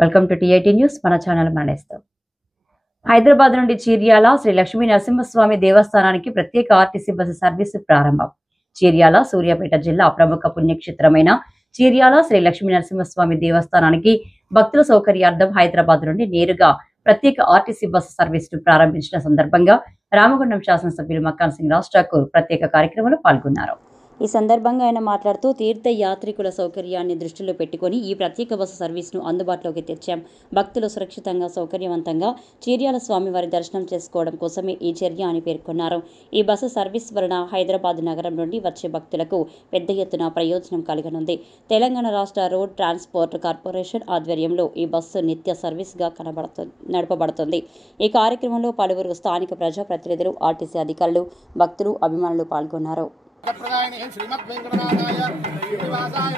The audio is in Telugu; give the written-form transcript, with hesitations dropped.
Welcome to TIT news. మన ఛానల్ మరణిస్తాం. హైదరాబాద్ నుండి చీర్యాల శ్రీ లక్ష్మీ నరసింహస్వామి దేవస్థానానికి ప్రత్యేక ఆర్టీసీ బస్సు సర్వీసు ప్రారంభం. చీర్యాల సూర్యాపేట జిల్లా ప్రముఖ పుణ్యక్షేత్రమైన చీర్యాల శ్రీ లక్ష్మీ నరసింహస్వామి దేవస్థానానికి భక్తుల సౌకర్యార్థం హైదరాబాద్ నుండి నేరుగా ప్రత్యేక ఆర్టీసీ బస్సు సర్వీసును ప్రారంభించిన సందర్భంగా రామగుండం శాసనసభ్యులు మక్కాన్ సింగ్ రాజ్ ఠాకూర్ ప్రత్యేక కార్యక్రమంలో పాల్గొన్నారు. ఈ సందర్భంగా ఆయన మాట్లాడుతూ తీర్థయాత్రికుల సౌకర్యాన్ని దృష్టిలో పెట్టుకుని ఈ ప్రత్యేక బస్సు సర్వీస్ను అందుబాటులోకి తెచ్చాం. భక్తులు సురక్షితంగా సౌకర్యవంతంగా చీర్యాల స్వామివారి దర్శనం చేసుకోవడం కోసమే ఈ చర్య అని పేర్కొన్నారు. ఈ బస్సు సర్వీస్ వలన హైదరాబాద్ నగరం నుండి వచ్చే భక్తులకు పెద్ద ఎత్తున ప్రయోజనం కలగనుంది. తెలంగాణ రాష్ట్ర రోడ్ ట్రాన్స్పోర్ట్ కార్పొరేషన్ ఆధ్వర్యంలో ఈ బస్సు నిత్య సర్వీస్గా నడపబడుతుంది. ఈ కార్యక్రమంలో పలువురు స్థానిక ప్రజాప్రతినిధులు, ఆర్టీసీ అధికారులు, భక్తులు, అభిమానులు పాల్గొన్నారు. శ్రీమద్ వెంకటనాథాయ శ్రీనివాసాయ